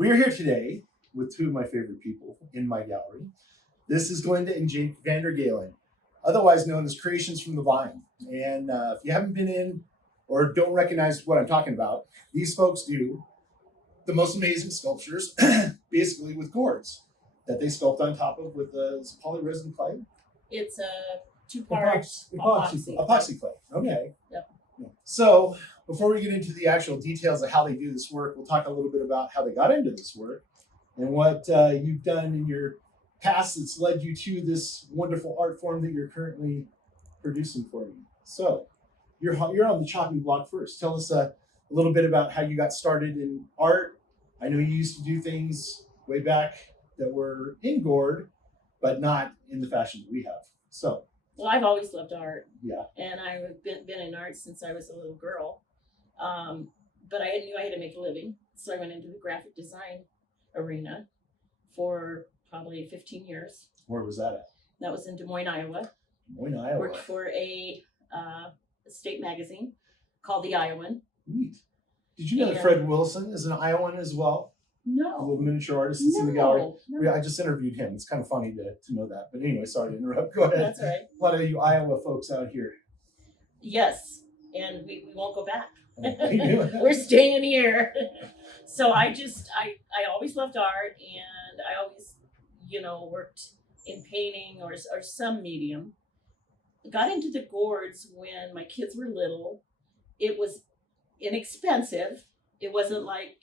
We are here today with two of my favorite people in my gallery. This is Glenda and Jake Vandergalen, otherwise known as Creations from the Vine. And if you haven't been in or don't recognize what I'm talking about, these folks do the most amazing sculptures, basically with gourds that they sculpt on top of with polyresin clay. It's a two-part epoxy clay. Okay. Yep. So before we get into the actual details of how they do this work, we'll talk a little bit about how they got into this work and what you've done in your past that's led you to this wonderful art form that you're currently producing for me. So you're on the chopping block first. Tell us a little bit about how you got started in art. I know you used to do things way back that were in gourd, but not in the fashion that we have. So. Well, I've always loved art. Yeah. And I've been in art since I was a little girl. But I knew I had to make a living. So I went into the graphic design arena for probably 15 years. Where was that at? That was in Des Moines, Iowa. Des Moines, Iowa. Worked for a state magazine called The Iowan. Neat. Did you know that Fred Wilson is an Iowan as well? No. A little miniature artist that's in the gallery. No. I just interviewed him. It's kind of funny to know that. But anyway, sorry to interrupt. Go ahead. That's all right. A lot of you Iowa folks out here. Yes. And we won't go back. We're staying here. So I always loved art, and I always, worked in painting or some medium. Got into the gourds when my kids were little. It was inexpensive. It wasn't like,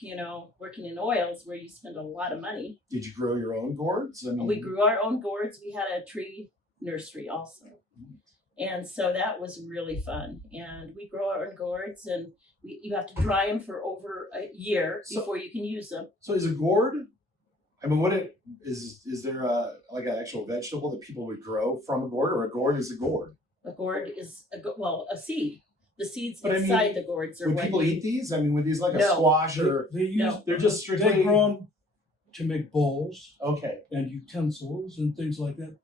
working in oils where you spend a lot of money. Did you grow your own gourds? We grew our own gourds. We had a tree nursery also. And so that was really fun. And we grow our own gourds, and you have to dry them for over a year before you can use them. So is a gourd, is there like an actual vegetable that people would grow from a gourd, or a gourd is a gourd? A gourd is a seed. The seeds inside the gourds are. Would people eat these? Would these like a squash or? They're just strictly. They're grown to make bowls. Okay. And utensils and things like that.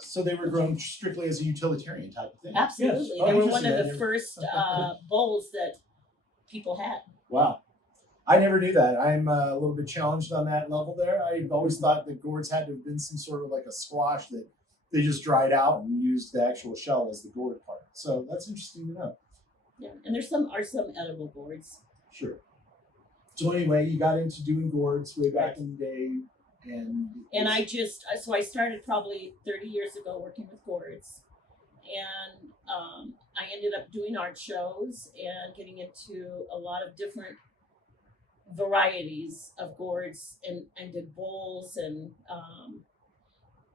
So they were grown strictly as a utilitarian type of thing. Absolutely. Yes. They were one of the first bowls that people had. Wow. I never knew that. I'm a little bit challenged on that level there. I've always thought that gourds had to have been some sort of like a squash that they just dried out and used the actual shell as the gourd part. So that's interesting to know. Yeah, and there's some edible gourds. Sure. So anyway, you got into doing gourds way back in the day. And I started probably 30 years ago working with gourds, and I ended up doing art shows and getting into a lot of different varieties of gourds and did bowls and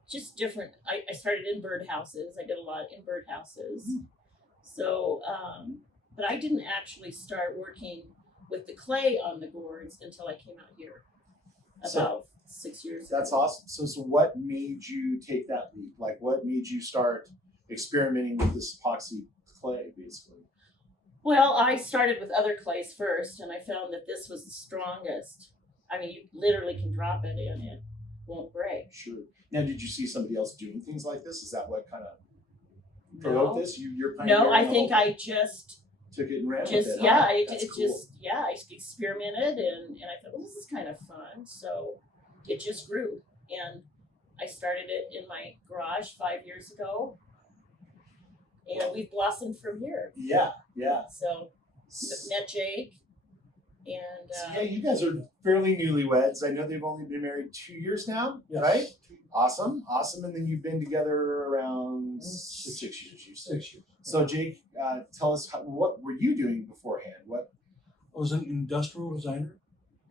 just different. I started in birdhouses. I did a lot in birdhouses. So, but I didn't actually start working with the clay on the gourds until I came out here about 6 years ago. That's awesome. So what made you take that leap? Like, what made you start experimenting with this epoxy clay, basically? Well, I started with other clays first, and I found that this was the strongest. You literally can drop it in, it won't break. Sure. Now, did you see somebody else doing things like this? Is that what kind of provoked this? You're no, I think I just took it and ran with it. Yeah, I experimented, and I thought, well, this is kind of fun. So it just grew, and I started it in my garage 5 years ago, and we've blossomed from here. Yeah. So met Jake, and so you guys are fairly newlyweds. I know they've only been married 2 years now, right? Awesome. And then you've been together around 6 years. You said. 6 years. So Jake, tell us what were you doing beforehand? What? I was an industrial designer,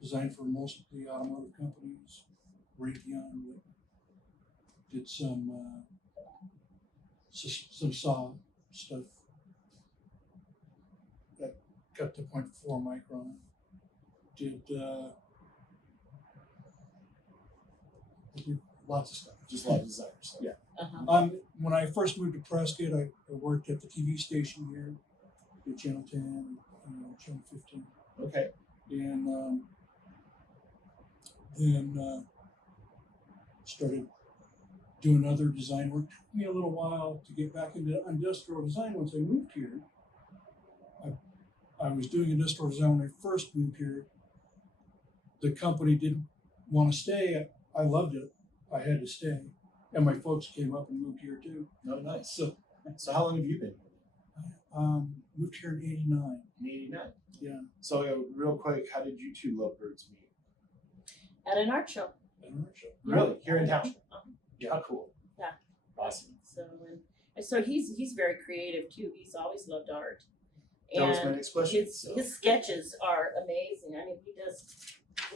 designed for most of the automotive companies. Raytheon, did some saw stuff that cut to 0.4 micron. Did lots of stuff. Just a lot of designers. Yeah. When I first moved to Prescott, I worked at the TV station here, at Channel 10, Channel 15. Okay. And then started doing other design work. It took me a little while to get back into industrial design once I moved here. I was doing industrial design when I first moved here. the company didn't want to stay. I loved it. I had to stay. And my folks came up and moved here too. Oh, nice. So So how long have you been moved here in '89. in '89? Yeah. So real quick, how did you two lovebirds meet? At an art show. At an art show. Really? Here in town? Uh-huh. Yeah, cool. Yeah. Awesome. And so he's very creative too. He's always loved art. That was my And next question. his sketches are amazing. I mean, he does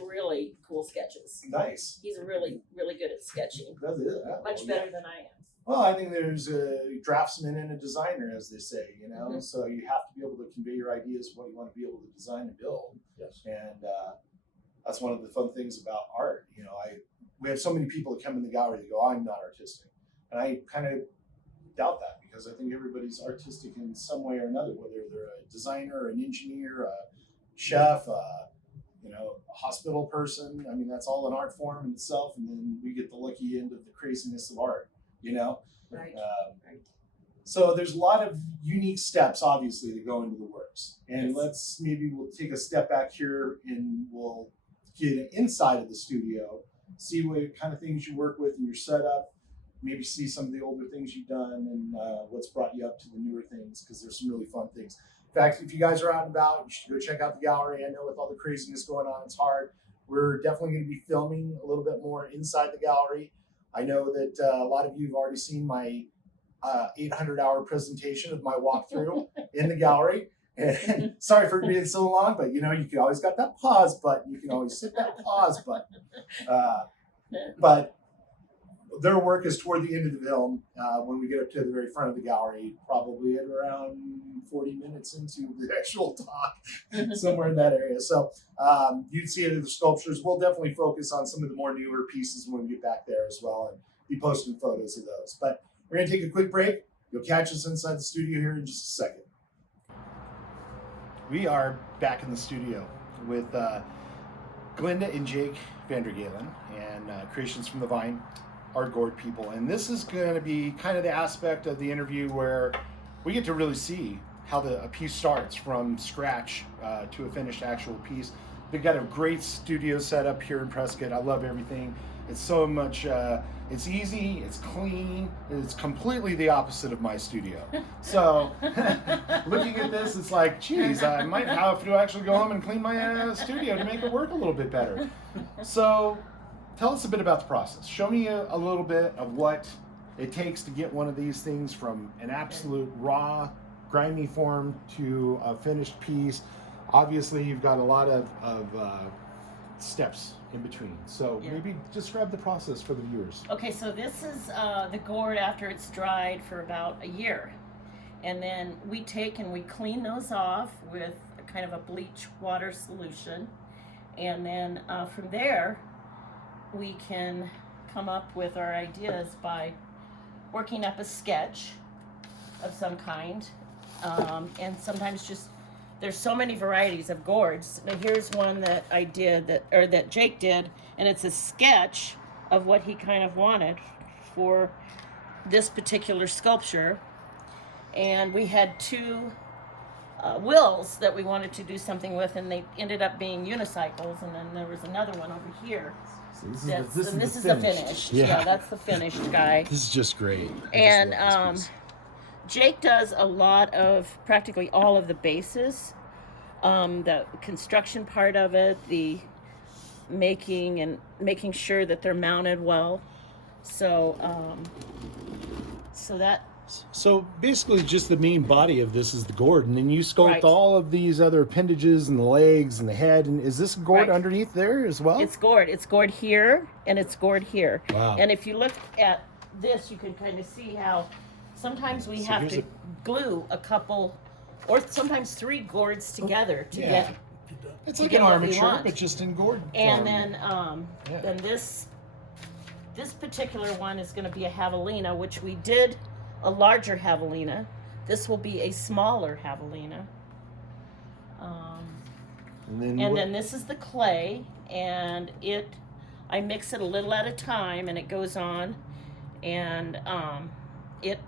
really cool sketches. Nice. He's really, really good at sketching. That's it. Huh? Much better than I am. Well, I think there's a draftsman and a designer, as they say, you know. Mhm. So you have to be able to convey your ideas, what you want to be able to design and build. Yes. And that's one of the fun things about art. You know, we have so many people that come in the gallery that go, "I'm not artistic," and I kind of doubt that because I think everybody's artistic in some way or another, whether they're a designer, an engineer, a chef, a hospital person. I mean, that's all an art form in itself, and then we get the lucky end of the craziness of art. You know. Right. Right. So there's a lot of unique steps, obviously, that go into the works. And Yes. we'll take a step back here and we'll get inside of the studio, see what kind of things you work with in your setup, maybe see some of the older things you've done and what's brought you up to the newer things, because there's some really fun things. In fact, if you guys are out and about, you should go check out the gallery. I know with all the craziness going on, it's hard. We're definitely going to be filming a little bit more inside the gallery. I know that a lot of you have already seen my 800-hour presentation of my walkthrough in the gallery. And sorry for being so long, but you can always got that pause button. You can always hit that pause button. But their work is toward the end of the film. When we get up to the very front of the gallery, probably at around 40 minutes into the actual talk, somewhere in that area. So you'd see it in the sculptures. We'll definitely focus on some of the more newer pieces when we get back there as well and be posting photos of those. But we're going to take a quick break. You'll catch us inside the studio here in just a second. We are back in the studio with Glenda and Jake Vandergalen and Creations from the Vine, our Gourd people. And this is going to be kind of the aspect of the interview where we get to really see how a piece starts from scratch to a finished actual piece. They've got a great studio set up here in Prescott. I love everything. It's so much, it's easy, it's clean, it's completely the opposite of my studio. So looking at this, it's like, geez, I might have to actually go home and clean my studio to make it work a little bit better. So tell us a bit about the process. Show me a little bit of what it takes to get one of these things from an absolute raw, grimy form to a finished piece. Obviously, you've got a lot of steps in between. So maybe describe the process for the viewers. Okay, so this is the gourd after it's dried for about a year. And then we take and we clean those off with a kind of a bleach water solution. And then from there, we can come up with our ideas by working up a sketch of some kind. And sometimes just, there's so many varieties of gourds. Now here's one that I did, that Jake did, and it's a sketch of what he kind of wanted for this particular sculpture. And we had two wheels that we wanted to do something with, and they ended up being unicycles. And then there was another one over here. So This is the finished. Yeah, that's the finished guy. This is just great. And Jake does a lot of, practically all of the bases, the construction part of it, the making sure that they're mounted well. So, So basically just the main body of this is the gourd, and then you sculpt Right. all of these other appendages and the legs and the head. And is this gourd Right. underneath there as well? it's gourd. It's gourd here, and it's gourd here. Wow. And if you look at this, you can kind of see how sometimes we have here's to glue a couple, or sometimes three gourds together to Yeah. get. It's to like get an what we armature, want. but just in gourd And form. then, Yeah. this particular one is going to be a javelina, which we did a larger javelina. This will be a smaller javelina. And then this is the clay, and I mix it a little at a time, and it goes on, and it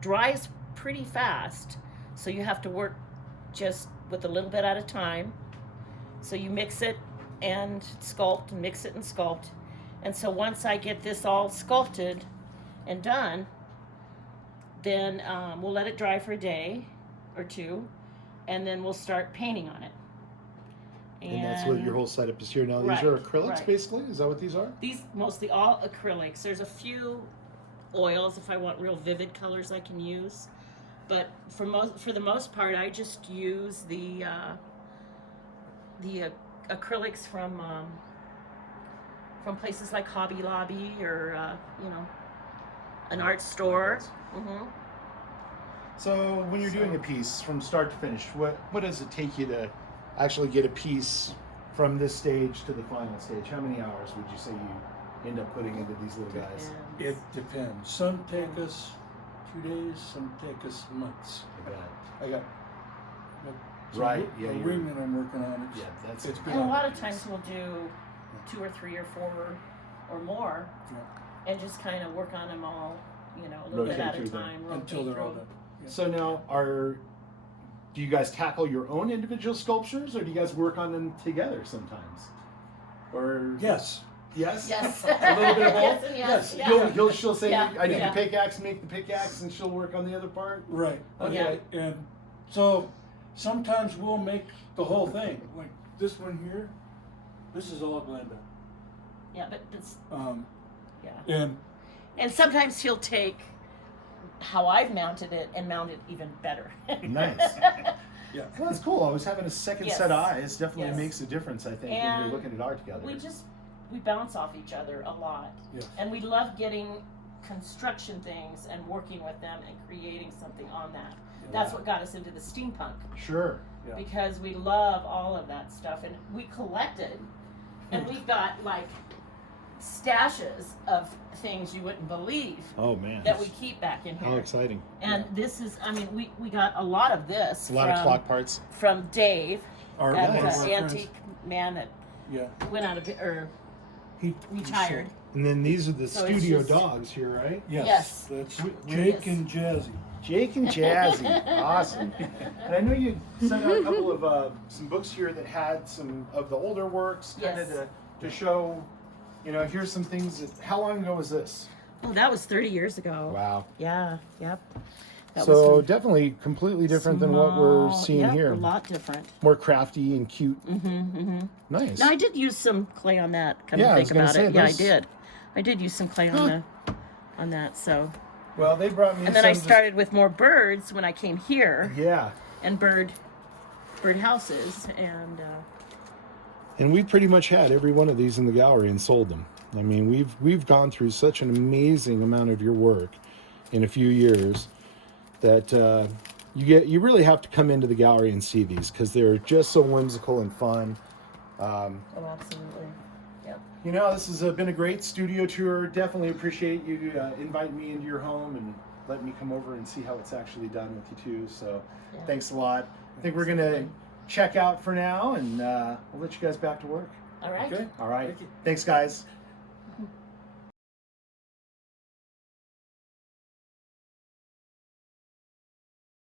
dries pretty fast, so you have to work just with a little bit at a time. So you mix it and sculpt, mix it and sculpt. And so once I get this all sculpted and done, then we'll let it dry for a day or two, and then we'll start painting on it. And that's what your whole setup is here now. These Right, are acrylics, right. basically? Is that what these are? These mostly all acrylics. There's a few oils if I want real vivid colors I can use, but for the most part I just use the acrylics from places like Hobby Lobby or you know, an art store. Mm-hmm. So when you're doing a piece from start to finish, what does it take you to actually get a piece from this stage to the final stage? How many hours would you say you end up putting into these little guys? It depends. Some take us 2 days, some take us months. I got Right, yeah, a you're- ring that I'm working on. Yeah, that's it's been And a lot of times we'll do 2 or 3 or 4 or more, and just kind of work on them all, you know, a little bit Rotate at a through them. time. until rotate they're all through. done. Yeah. So now, do you guys tackle your own individual sculptures, or do you guys work on them together sometimes? Or Yes. yes, Yes. a little bit of both. Yes and yes. Yes. Yeah. She'll say, Yeah, "I need yeah. the pickaxe, make the pickaxe," and she'll work on the other part. Right. Okay. And so sometimes we'll make the whole thing. Like this one here, this is all Glenda. Yeah, but it's Yeah. and sometimes he'll take how I've mounted it and mount it even better. Nice. Yeah. Well, that's cool. Always having a second Yes. set of eyes definitely Yes. makes a difference, I think, when And you're looking at art together. we bounce off each other a lot. Yeah. And we love getting construction things and working with them and creating something on that. That's what got us into the steampunk, Sure. Yeah. because we love all of that stuff, and we collected, and we've got like stashes of things you wouldn't believe Oh man. that we keep back in How here. exciting. And this is, I mean, we got a lot of this A lot of clock parts. from Dave, Our, that one of our antique man that friends, yeah. went out of or He retired. And then these are the So it's studio just- dogs here, right? Yes. Yes. That's Yes. Jake and Jazzy. Jake and Jazzy. Awesome. And I know you sent out a couple of some books here that had some of the older works, kind of Yes. to show, you know, here's some things that, how long ago was this? Oh, that was 30 years ago. Wow. Yeah, yep. That So was definitely completely different than what we're small- seeing yep, here. A lot different. More crafty and cute. Mm-hmm. Nice. Now I did use some clay on that. Come Yeah, I to was think gonna about say, it. Yeah, I those- did. I did use some clay on that. So, Well, they brought me and then I some started with more birds when I came here, yeah. and bird houses, and And we pretty much had every one of these in the gallery and sold them. I mean, we've gone through such an amazing amount of your work in a few years that you really have to come into the gallery and see these because they're just so whimsical and fun. oh, absolutely. Yep. You know, this has been a great studio tour. Definitely appreciate you inviting me into your home and letting me come over and see how it's actually done with you too. So Yeah. thanks a lot. I think we're going to check out for now and we'll let you guys back to work. All right. Okay. All right. Thank you. Thanks, guys.